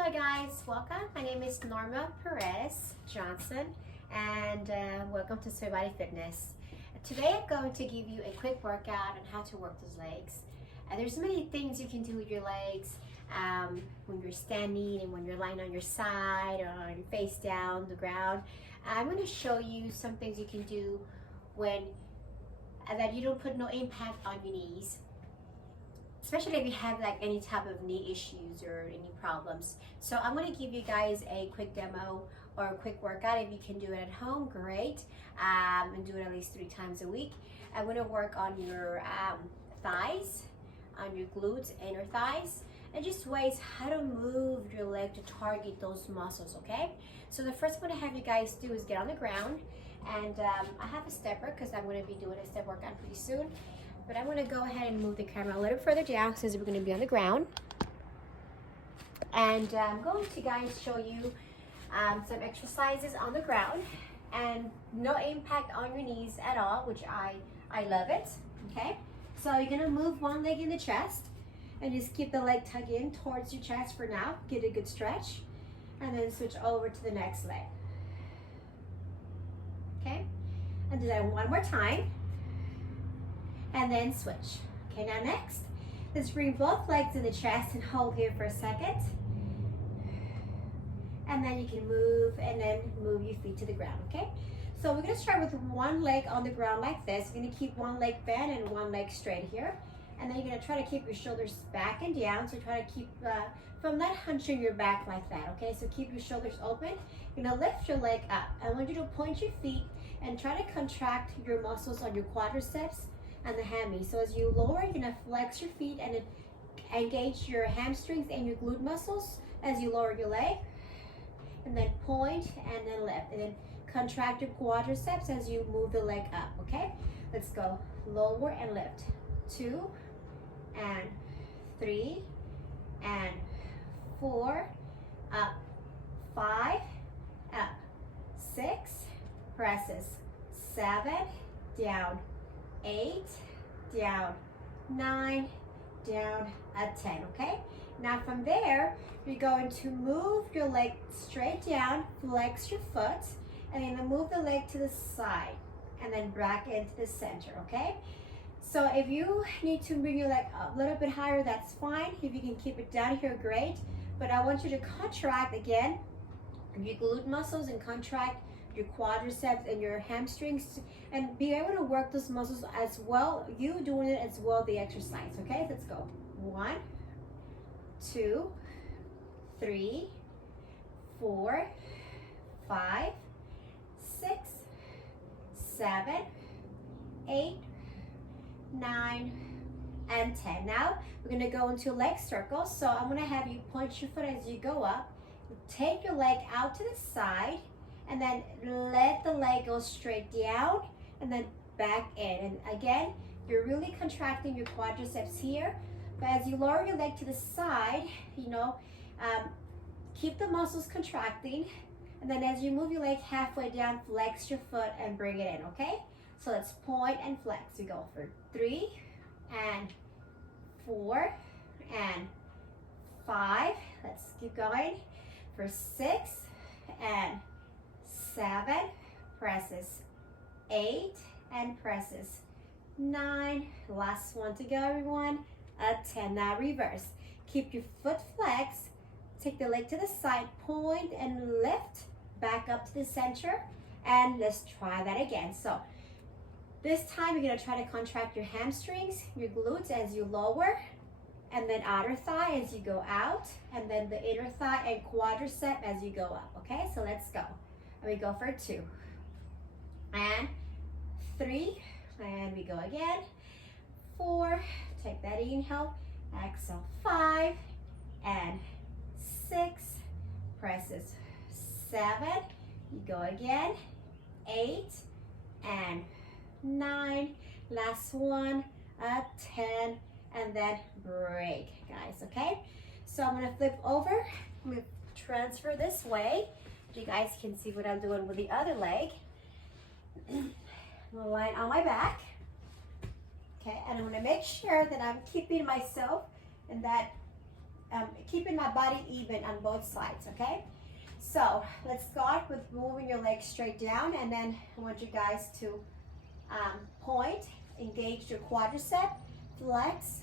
Hello guys, welcome. My name is Norma Perez Johnson and welcome to Soy Body Fitness. Today I'm going to give you a quick workout on how to work those legs. There's many things you can do with your legs when you're standing and when you're lying on your side or on face down the ground. I'm going to show you some things you can do when that you don't put no impact on your knees, especially if you have like any type of knee issues or any problems. So I'm going to give you guys a quick demo or a quick workout. If you can do it at home, great, and do it at least 3 times a week. I'm going to work on your thighs, on your glutes, inner thighs, and just ways how to move your leg to target those muscles, okay? So the first thing I'm going to have you guys do is get on the ground, and I have a stepper because I'm going to be doing a step workout pretty soon. But I'm going to go ahead and move the camera a little further down since we're going to be on the ground. And I'm going to guys show you some exercises on the ground and no impact on your knees at all, which I love it, okay? So you're going to move one leg in the chest and just keep the leg tucked in towards your chest for now. Get a good stretch and then switch over to the next leg, okay? And do that one more time. And then switch. Okay, now next, let's bring both legs in the chest and hold here for a second. And then you can move and then move your feet to the ground, okay? So we're gonna start with one leg on the ground like this. You're gonna keep one leg bent and one leg straight here. And then you're gonna try to keep your shoulders back and down. So try to keep from not hunching your back like that, okay? So keep your shoulders open. You're gonna lift your leg up. I want you to point your feet and try to contract your muscles on your quadriceps and the hammy. So as you lower, you're gonna flex your feet and engage your hamstrings and your glute muscles as you lower your leg. And then point and then lift. And then contract your quadriceps as you move the leg up, okay? Let's go. Lower and lift. 2 and 3 and 4, up. 5, up. 6, presses. 7, down. 8, down. 9, down. A 10, okay? Now from there, you're going to move your leg straight down, flex your foot, and then move the leg to the side, and then back into the center, okay? So if you need to bring your leg a little bit higher, that's fine. If you can keep it down here, great. But I want you to contract again your glute muscles and contract your quadriceps and your hamstrings and be able to work those muscles as well. You doing it as well, the exercise, okay? Let's go. 1, 2, 3, 4, 5, 6, 7, 8, 9, and 10. Now we're gonna go into leg circles. So I'm gonna have you point your foot as you go up. Take your leg out to the side and then let the leg go straight down and then back in. And again, you're really contracting your quadriceps here. But as you lower your leg to the side, keep the muscles contracting. And then as you move your leg halfway down, flex your foot and bring it in, okay? So let's point and flex. We go for 3 and 4 and 5. Let's keep going. For 6 and 7, presses. 8 and presses. 9, last one to go, everyone. A 10. Now reverse. Keep your foot flexed. Take the leg to the side, point and lift back up to the center. And let's try that again. So this time you're gonna try to contract your hamstrings, your glutes as you lower, and then outer thigh as you go out, and then the inner thigh and quadricep as you go up, okay? So let's go. And we go for 2 and 3, and we go again. 4, take that inhale, exhale. 5 and 6, presses. 7, you go again. 8 and 9, last one, a 10, and then break, guys, okay? So I'm gonna flip over, I'm gonna transfer this way. You guys can see what I'm doing with the other leg. I'm gonna lie on my back. Okay, and I'm gonna make sure that I'm keeping myself in that keeping my body even on both sides, okay? So let's start with moving your legs straight down, and then I want you guys to point, engage your quadricep, flex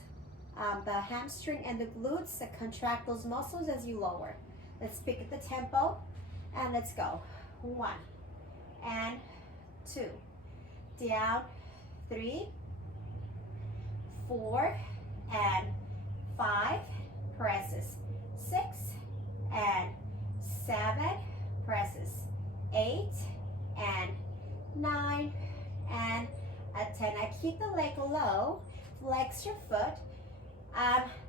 the hamstring and the glutes, contract those muscles as you lower. Let's pick up the tempo, and let's go. 1 and 2, down, 3, 4 and 5, presses, 6 and 7, presses, 8 and 9 and a 10. I keep the leg low, flex your foot.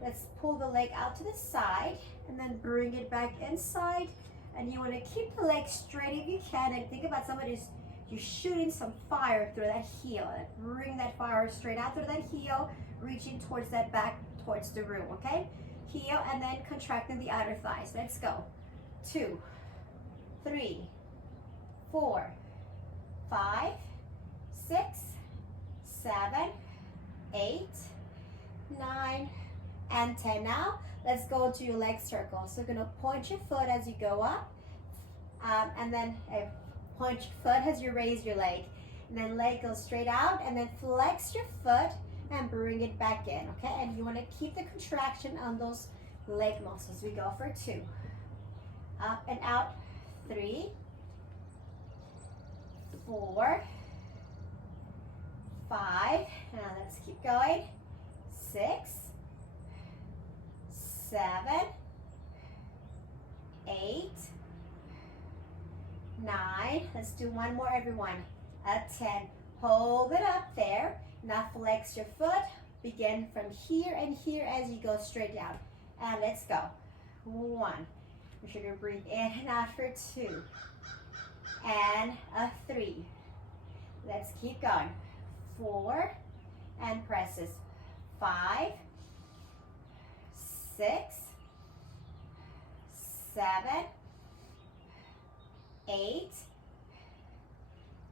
Let's pull the leg out to the side and then bring it back inside. And you want to keep the leg straight if you can, and think about somebody's, you're shooting some fire through that heel. Bring that fire straight out through that heel, reaching towards that back, towards the room, okay? Heel, and then contracting the outer thighs. Let's go. 2, 3, 4, 5, 6, 7, 8, 9, and 10. Now, let's go to your leg circle. So you're gonna point your foot as you go up, and then point your foot as you raise your leg. And then leg goes straight out, and then flex your foot and bring it back in, okay? And you wanna keep the contraction on those leg muscles. We go for 2. Up and out, 3, 4, 5, now let's keep going, 6, 7, 8, 9, let's do one more everyone, a 10, hold it up there, now flex your foot, begin from here and here as you go straight down, and let's go, 1, make sure to breathe in and out for 2, and a 3, let's keep going, 4, and presses, 5, 6, 7, 8,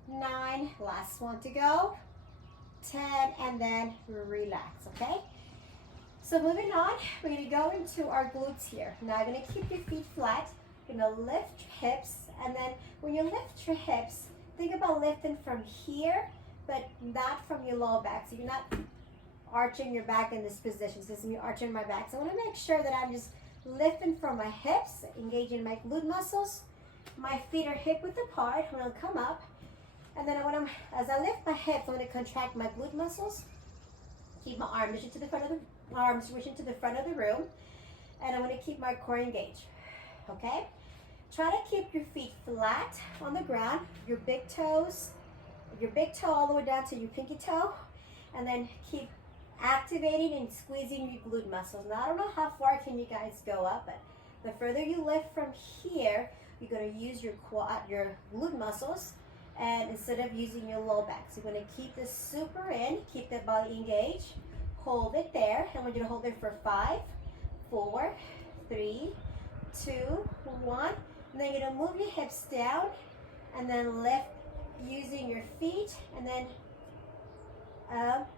9, last one to go, 10, and then relax, okay? So moving on, we're gonna go into our glutes here. Now you're gonna keep your feet flat, you're gonna lift your hips, and then when you lift your hips, think about lifting from here, but not from your low back. So you're not arching your back in this position. So this is me arching my back. So I wanna make sure that I'm just lifting from my hips, engaging my glute muscles. My feet are hip width apart. I'm gonna come up. And then as I lift my hips, I'm gonna contract my glute muscles. Keep my arms reaching to the front of the room. And I'm gonna keep my core engaged, okay? Try to keep your feet flat on the ground, your big toe all the way down to your pinky toe, and then keep activating and squeezing your glute muscles. Now, I don't know how far can you guys go up, but the further you lift from here, you're gonna use your glute muscles, and instead of using your low back. So you're gonna keep this super in, keep the belly engaged, hold it there. I want you to hold it for 5, 4, 3, 2, 1. And then you're gonna move your hips down and then lift using your feet, and then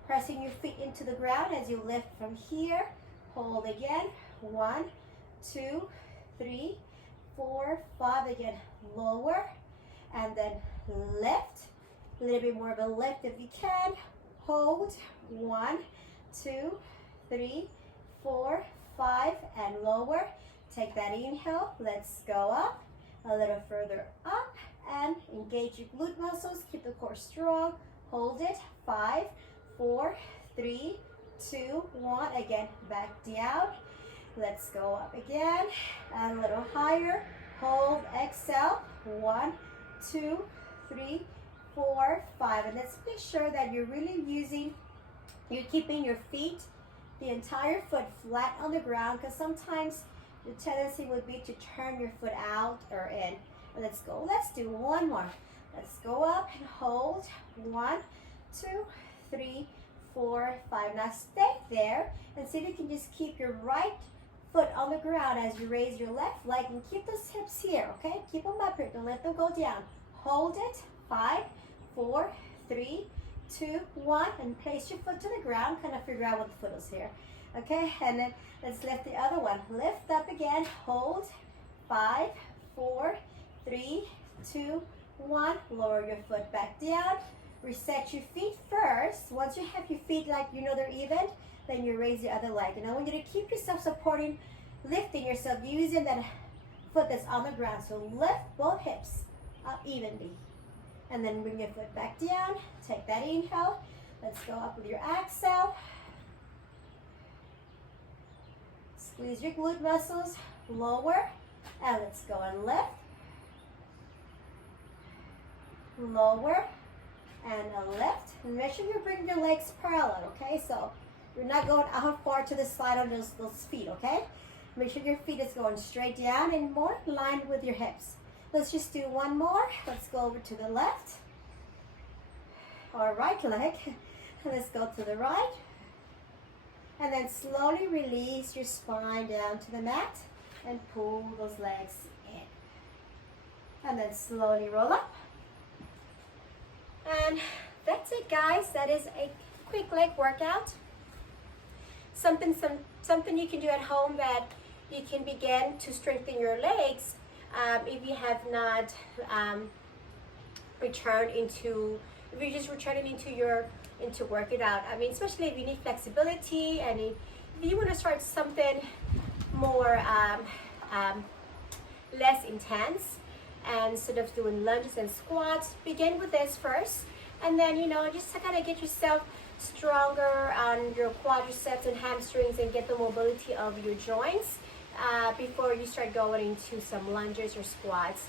pressing your feet into the ground as you lift from here. Hold again. 1, 2, 3, 4, 5. Again, lower and then lift. A little bit more of a lift if you can. Hold. 1, 2, 3, 4, 5, and lower. Take that inhale. Let's go up. A little further up and engage your glute muscles. Keep the core strong. Hold it. 5, 4, 3, 2, 1. Again, back down. Let's go up again. And a little higher. Hold, exhale. 1, 2, 3, 4, 5. And let's make sure that you're keeping your feet, the entire foot flat on the ground, because sometimes the tendency would be to turn your foot out or in. Let's go. Let's do one more. Let's go up and hold. 1, 2, 3, 4, 5. Now stay there and see if you can just keep your right foot on the ground as you raise your left leg, and keep those hips here, okay? Keep them up here. Don't let them go down. Hold it. 5, 4, 3, 2, 1, and place your foot to the ground. Kind of figure out what the foot is here. Okay, and then let's lift the other one. Lift up again, hold. 5, 4, 3, 2, 1. Lower your foot back down. Reset your feet first. Once you have your feet like you know they're even, then you raise the other leg. And I want you to keep yourself supporting, lifting yourself using that foot that's on the ground. So lift both hips up evenly. And then bring your foot back down. Take that inhale. Let's go up with your exhale. Squeeze your glute muscles. Lower. And let's go and lift. Lower. And a lift. And make sure you bring your legs parallel, okay? So you're not going out far to the side on those feet, okay? Make sure your feet is going straight down and more in line with your hips. Let's just do one more. Let's go over to the left or right leg. Let's go to the right. And then slowly release your spine down to the mat and pull those legs in. And then slowly roll up. And that's it, guys. That is a quick leg workout. Something you can do at home that you can begin to strengthen your legs if you have not returned into, if you're just returning into work it out. I mean, especially if you need flexibility and if you want to start something more less intense, and instead of doing lunges and squats, begin with this first, and then just to kind of get yourself stronger on your quadriceps and hamstrings and get the mobility of your joints before you start going into some lunges or squats.